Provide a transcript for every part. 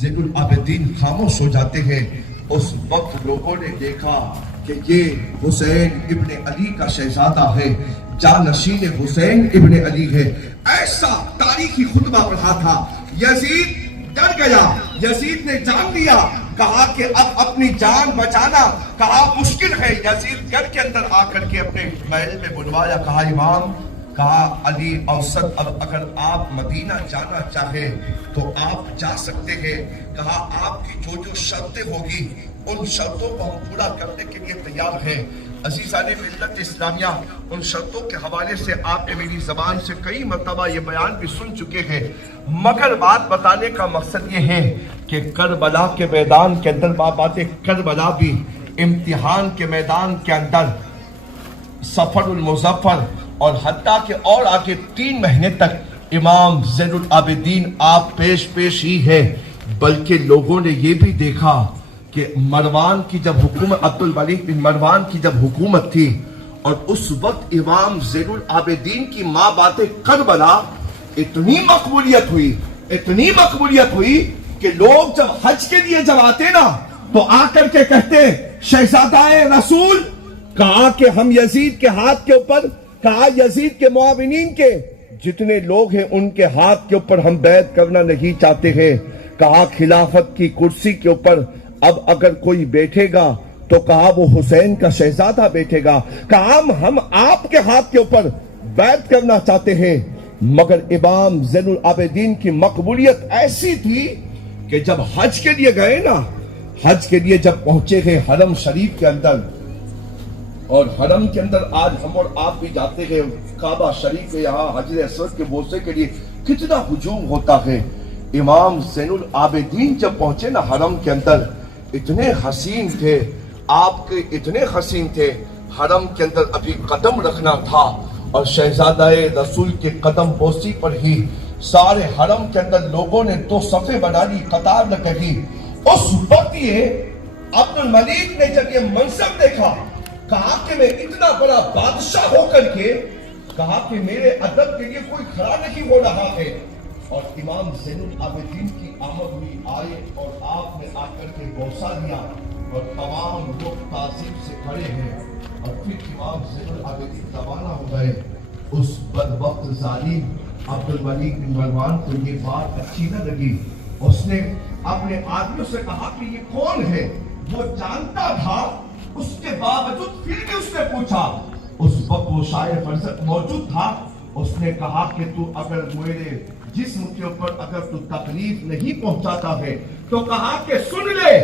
زین العابدین خاموش ہو جاتے ہیں، اس وقت لوگوں نے دیکھا کہ یہ حسین ابن علی کا شہزادہ ہے، جانشین حسین ابن علی ہے۔ ایسا تاریخی خطبہ پڑھا تھا، یزید ڈر گیا، یزید نے جان لیا، کہا کہ اب اپنی جان بچانا کہا مشکل ہے۔ یزید گھر کے اندر آ کر کے اپنے محل میں بلوایا، کہا امام، کہا علی اوسط، اب اگر آپ مدینہ جانا چاہیں تو آپ جا سکتے ہیں، کہا آپ کی جو شرطیں ہوگی ان شرطوں کو ہم پورا کرنے کے لیے تیار ہیں۔ عزیزان ملت اسلامیہ، ان شرطوں کے حوالے سے آپ نے میری زبان سے کئی مرتبہ یہ بیان بھی سن چکے ہیں، مگر بات بتانے کا مقصد یہ ہے کہ کربلا کے میدان کے اندر بات کربلا بھی امتحان کے میدان کے اندر سفر المظفر اور حتیٰ کہ اور آگے 3 مہینے تک امام زین العابدین آپ پیش ہی ہے، بلکہ لوگوں نے یہ بھی دیکھا کہ مروان کی جب حکومت، عبد الملک بن مروان کی جب حکومت تھی، اور اس وقت امام زین العابدین کی ماں بات کربلا اتنی مقبولیت ہوئی کہ لوگ جب حج کے لیے جب آتے نا تو آ کر کے کہتے شہزادہ رسول، کہا کہ ہم یزید کے ہاتھ کے اوپر، کہا یزید کے معاونین کے جتنے لوگ ہیں ان کے ہاتھ کے اوپر ہم بیعت کرنا نہیں چاہتے ہیں، کہا خلافت کی کرسی کے اوپر اب اگر کوئی بیٹھے گا تو کہا وہ حسین کا شہزادہ بیٹھے گا، کہا ہم آپ کے ہاتھ کے اوپر بیعت کرنا چاہتے ہیں۔ مگر امام زین العابدین کی مقبولیت ایسی تھی کہ جب حج کے لیے گئے نا، حج کے لیے جب پہنچے ہیں حرم شریف کے اندر، اور حرم کے اندر آج ہم اور آپ بھی جاتے ہیں، کعبہ شریف کے یہاں حجر اسود کے بوسے کے لیے کتنا ہجوم ہوتا ہے۔ امام زین العابدین جب پہنچے نا حرم کے اندر، اتنے حسین تھے، آپ کے اتنے حسین تھے، حرم کے اندر ابھی قدم رکھنا تھا اور شہزادہ رسول کے قدم بوسی پر ہی سارے حرم کے اندر لوگوں نے 2 صفیں بنا لی، قطار لگی۔ اس وقت یہ عبد الملک نے جب یہ منظر دیکھا، کہا کہ میں اتنا بڑا بادشاہ ہو کر کے، کہا کہ میرے ادب کے لیے کوئی کھڑا نہیں ہو رہا ہے، اور امام زین العابدین کی آمد ہوئی، آئے اور آپ نے آ کر کے بوسہ لیا، اور تمام لوگ تعظیم سے کھڑے ہیں، اور پھر امام زین العابدین روانہ ہو گئے۔ اس بدبخت ظالم عبد الملک بن مروان کو یہ بات اچھی نہ لگی، اس نے اپنے آدمیوں سے کہا کہ یہ کون ہے، وہ جانتا تھا، اس کے باوجود پھر بھی اس نے پوچھا۔ اس وقت وہ شاعر فرزت موجود تھا، اس نے کہا کہ تو اگر میرے جسم کے اوپر اگر تو تکلیف نہیں پہنچاتا ہے تو کہا کہ سن لے،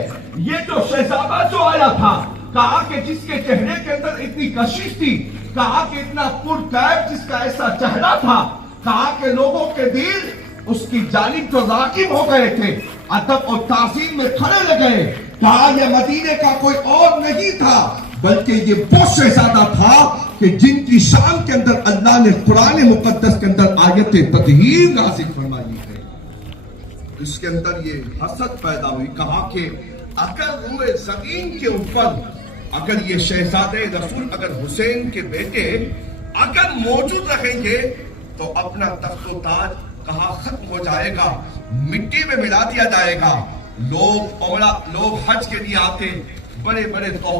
یہ جو شہزادہ جو آیا تھا، کہا کہ جس کے چہرے کے اندر اتنی کشش تھی، کہا کہ اتنا پرتعب جس کا ایسا چہرہ تھا، کہا کہ لوگوں کے دل اس کی جانب تو راغب ہو گئے تھے، ادب اور تعظیم میں کھڑے لگے، کہا یہ مدینے کا کوئی اور نہیں تھا بلکہ یہ وہ شہزادہ تھا کہ جن کی شان کے اندر اللہ نے قرآن مقدس کے اندر آیت تطہیر نازل فرمائی ہے۔ اس کے اندر یہ حسد پیدا ہوئی، کہا کہ اگر روئے زمین کے اوپر اگر یہ شہزادہ رسول، اگر حسین کے بیٹے اگر موجود رہیں گے تو اپنا تخت و تاج کہا ختم ہو جائے گا، مٹی میں ملا دیا جائے گا۔ لوگ حج کے لیے آتے، بڑے بڑے